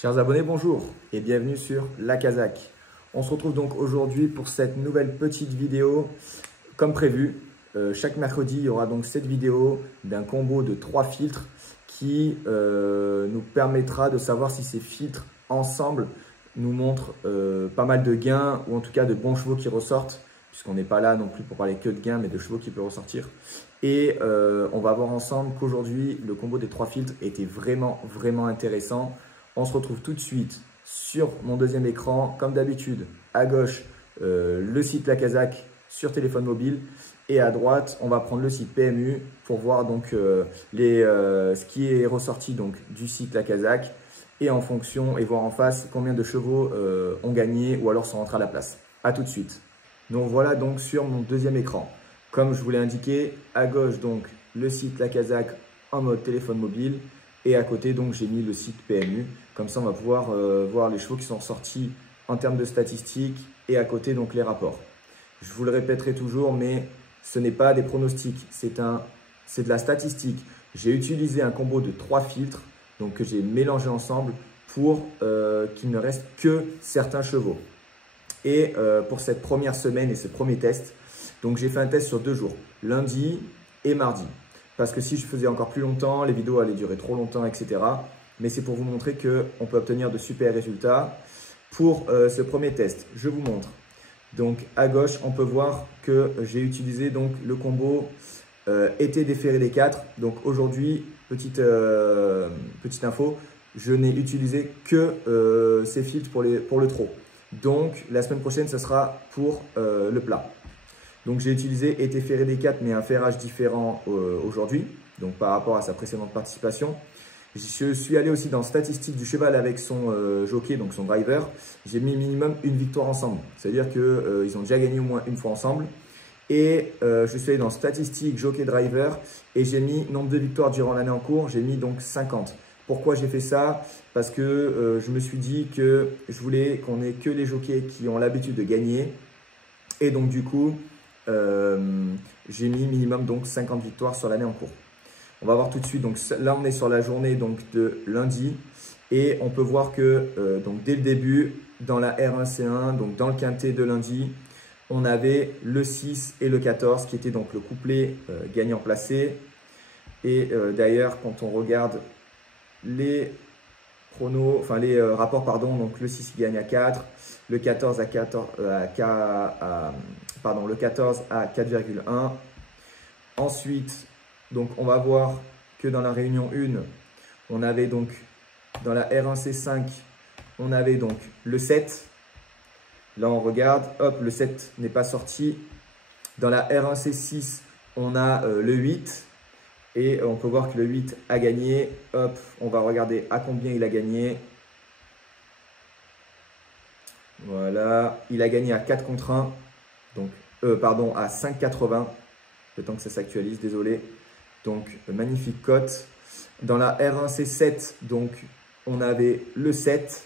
Chers abonnés, bonjour et bienvenue sur La Kazakh. On se retrouve donc aujourd'hui pour cette nouvelle petite vidéo. Comme prévu, chaque mercredi, il y aura donc cette vidéo d'un combo de 3 filtres qui nous permettra de savoir si ces filtres ensemble nous montrent pas mal de gains ou en tout cas de bons chevaux qui ressortent, puisqu'on n'est pas là non plus pour parler que de gains mais de chevaux qui peuvent ressortir. Et on va voir ensemble qu'aujourd'hui, le combo des 3 filtres était vraiment intéressant. On se retrouve tout de suite sur mon deuxième écran, comme d'habitude, à gauche, le site La Kazakh sur téléphone mobile et à droite, on va prendre le site PMU pour voir donc ce qui est ressorti donc du site La Kazakh et en fonction et voir en face combien de chevaux ont gagné ou alors sont rentrés à la place. A tout de suite. Donc voilà donc sur mon deuxième écran. Comme je vous l'ai indiqué, à gauche donc le site La Kazakh en mode téléphone mobile. Et à côté, donc, j'ai mis le site PMU. Comme ça, on va pouvoir voir les chevaux qui sont sortis en termes de statistiques et à côté, donc, les rapports. Je vous le répéterai toujours, mais ce n'est pas des pronostics, c'est de la statistique. J'ai utilisé un combo de 3 filtres donc, que j'ai mélangé ensemble pour qu'il ne reste que certains chevaux. Et pour cette première semaine et ce premier test, donc j'ai fait un test sur 2 jours, lundi et mardi. Parce que si je faisais encore plus longtemps, les vidéos allaient durer trop longtemps, etc. Mais c'est pour vous montrer qu'on peut obtenir de super résultats. Pour ce premier test, je vous montre. Donc à gauche, on peut voir que j'ai utilisé donc, le combo été déféré des 4. Donc aujourd'hui, petite info, je n'ai utilisé que ces filtres pour le trot. Donc la semaine prochaine, ce sera pour le plat. Donc j'ai utilisé été ferré des 4 mais un ferrage différent aujourd'hui, donc par rapport à sa précédente participation. Je suis allé aussi dans statistiques du cheval avec son jockey, donc son driver. J'ai mis minimum une victoire ensemble, c'est-à-dire qu'ils ont déjà gagné au moins une fois ensemble. Et je suis allé dans statistiques jockey driver et j'ai mis nombre de victoires durant l'année en cours, j'ai mis donc 50. Pourquoi j'ai fait ça? Parce que je me suis dit que je voulais qu'on ait que les jockeys qui ont l'habitude de gagner. Et donc du coup, j'ai mis minimum donc 50 victoires sur l'année en cours. On va voir tout de suite. Donc là, on est sur la journée donc, de lundi et on peut voir que donc, dès le début, dans la R1C1, donc dans le quintet de lundi, on avait le 6 et le 14 qui était donc le couplet gagnant placé. Et d'ailleurs, quand on regarde les pronos, enfin les rapports, pardon, donc le 6 il gagne à 4, le 14 à 14 le 14 à 4,1. Ensuite, donc on va voir que dans la réunion 1, on avait donc dans la R1C5, on avait donc le 7. Là on regarde, hop, le 7 n'est pas sorti. Dans la R1C6, on a le 8. Et on peut voir que le 8 a gagné. Hop, on va regarder à combien il a gagné. Voilà, il a gagné à 4 contre 1. Donc, pardon, à 5,80. Le temps que ça s'actualise, désolé. Donc, magnifique cote. Dans la R1C7, donc, on avait le 7.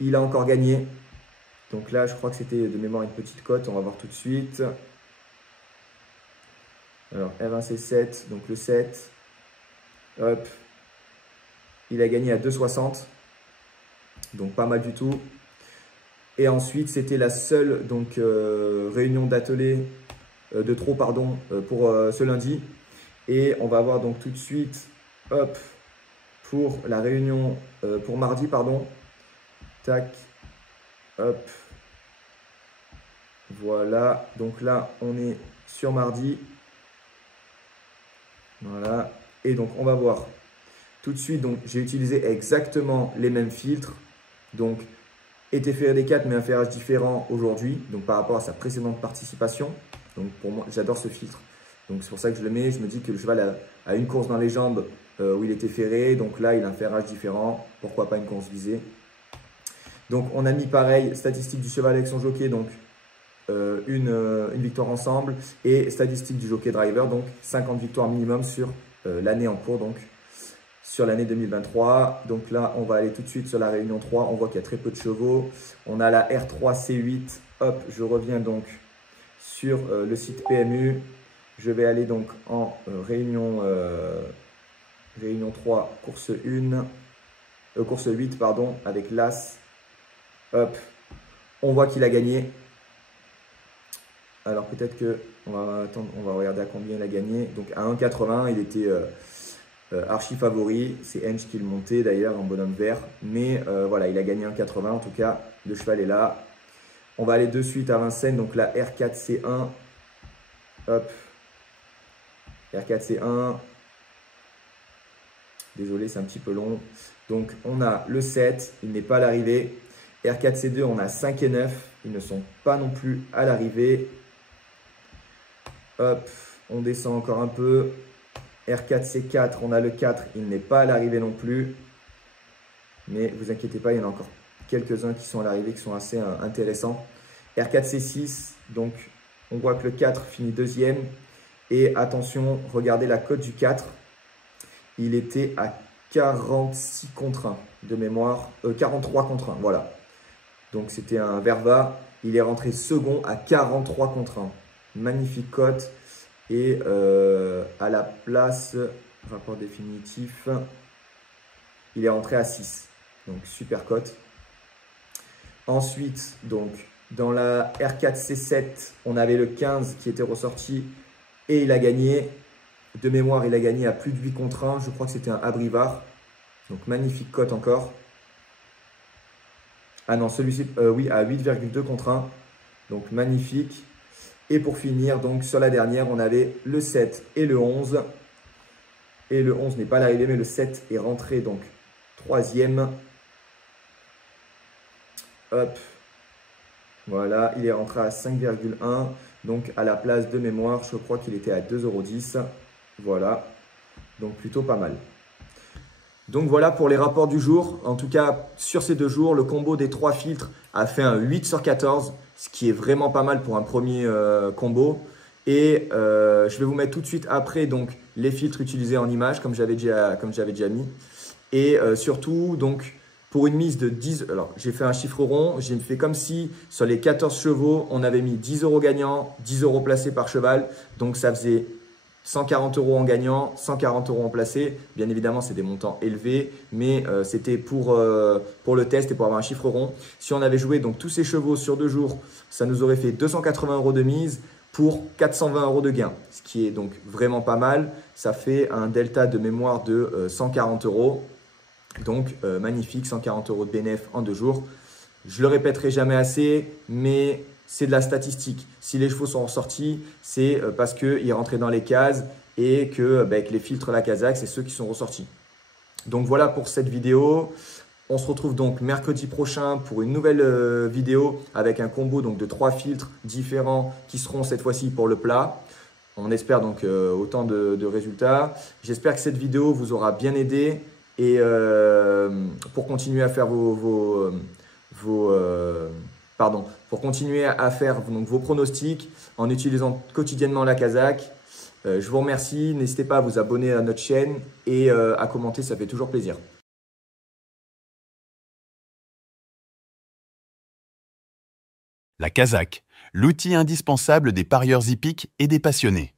Il a encore gagné. Donc là, je crois que c'était de mémoire une petite cote. On va voir tout de suite. Alors, R1C7, donc le 7. Hop. Il a gagné à 2,60. Donc, pas mal du tout. Et ensuite, c'était la seule donc, réunion d'atelier, de trot, pardon, pour ce lundi. Et on va voir donc tout de suite, hop, pour la réunion, pour mardi, pardon. Tac, hop. Voilà, donc là, on est sur mardi. Voilà, et donc on va voir tout de suite. Donc j'ai utilisé exactement les mêmes filtres. Donc, été ferré des 4, mais un ferrage différent aujourd'hui, donc par rapport à sa précédente participation. Donc pour moi, j'adore ce filtre. Donc c'est pour ça que je le mets. Je me dis que le cheval a une course dans les jambes où il était ferré. Donc là, il a un ferrage différent. Pourquoi pas une course visée? Donc on a mis pareil, statistique du cheval avec son jockey, donc une victoire ensemble. Et statistique du jockey driver, donc 50 victoires minimum sur l'année en cours, donc sur l'année 2023. Donc là, on va aller tout de suite sur la réunion 3. On voit qu'il y a très peu de chevaux. On a la R3C8. Hop, je reviens donc sur le site PMU. Je vais aller donc en réunion 3, course 1. course 8, pardon, avec l'As. Hop, on voit qu'il a gagné. Alors peut-être que, on va attendre, on va regarder à combien il a gagné. Donc à 1,80, il était archi favori. C'est Henge qui le montait d'ailleurs en bonhomme vert. Mais voilà, il a gagné 1,80. En tout cas, le cheval est là. On va aller de suite à Vincennes. Donc la R4C1. Hop. R4C1. Désolé, c'est un petit peu long. Donc on a le 7. Il n'est pas à l'arrivée. R4C2, on a 5 et 9. Ils ne sont pas non plus à l'arrivée. Hop, on descend encore un peu. R4C4, on a le 4, il n'est pas à l'arrivée non plus. Mais vous inquiétez pas, il y en a encore quelques-uns qui sont à l'arrivée, qui sont assez intéressants. R4C6, donc on voit que le 4 finit deuxième. Et attention, regardez la cote du 4. Il était à 46 contre 1 de mémoire. 43 contre 1, voilà. Donc c'était un Verva. Il est rentré second à 43 contre 1. Magnifique cote. Et à la place, rapport définitif, il est rentré à 6. Donc super cote. Ensuite, donc, dans la R4C7, on avait le 15 qui était ressorti et il a gagné. De mémoire, il a gagné à plus de 8 contre 1. Je crois que c'était un Abrivard. Donc magnifique cote encore. Ah non, celui-ci, oui, à 8,2 contre 1. Donc magnifique. Et pour finir, donc sur la dernière, on avait le 7 et le 11. Et le 11 n'est pas l'arrivée, mais le 7 est rentré, donc troisième. Hop. Voilà, il est rentré à 5,1. Donc à la place de mémoire, je crois qu'il était à 2,10 €. Voilà, donc plutôt pas mal. Donc voilà pour les rapports du jour. En tout cas, sur ces 2 jours, le combo des 3 filtres a fait un 8 sur 14, ce qui est vraiment pas mal pour un premier combo. Et je vais vous mettre tout de suite après donc, les filtres utilisés en images, comme j'avais déjà mis. Et surtout, donc, pour une mise de 10, alors j'ai fait un chiffre rond, j'ai fait comme si sur les 14 chevaux, on avait mis 10 € gagnants, 10 € placés par cheval. Donc ça faisait 140 € en gagnant, 140 € en placé. Bien évidemment, c'est des montants élevés, mais c'était pour le test et pour avoir un chiffre rond. Si on avait joué donc tous ces chevaux sur 2 jours, ça nous aurait fait 280 € de mise pour 420 € de gain, ce qui est donc vraiment pas mal. Ça fait un delta de mémoire de 140 €. Donc magnifique, 140 € de bénéf en 2 jours. Je le répéterai jamais assez, mais c'est de la statistique. Si les chevaux sont ressortis, c'est parce qu'ils rentraient dans les cases et que avec les filtres la Kazakh, c'est ceux qui sont ressortis. Donc voilà pour cette vidéo. On se retrouve donc mercredi prochain pour une nouvelle vidéo avec un combo donc, de 3 filtres différents qui seront cette fois-ci pour le plat. On espère donc autant de résultats. J'espère que cette vidéo vous aura bien aidé et pour continuer à faire pour continuer à faire donc, vos pronostics en utilisant quotidiennement la Kazakh. Je vous remercie. N'hésitez pas à vous abonner à notre chaîne et à commenter, ça fait toujours plaisir. La Kazakh, l'outil indispensable des parieurs hippiques et des passionnés.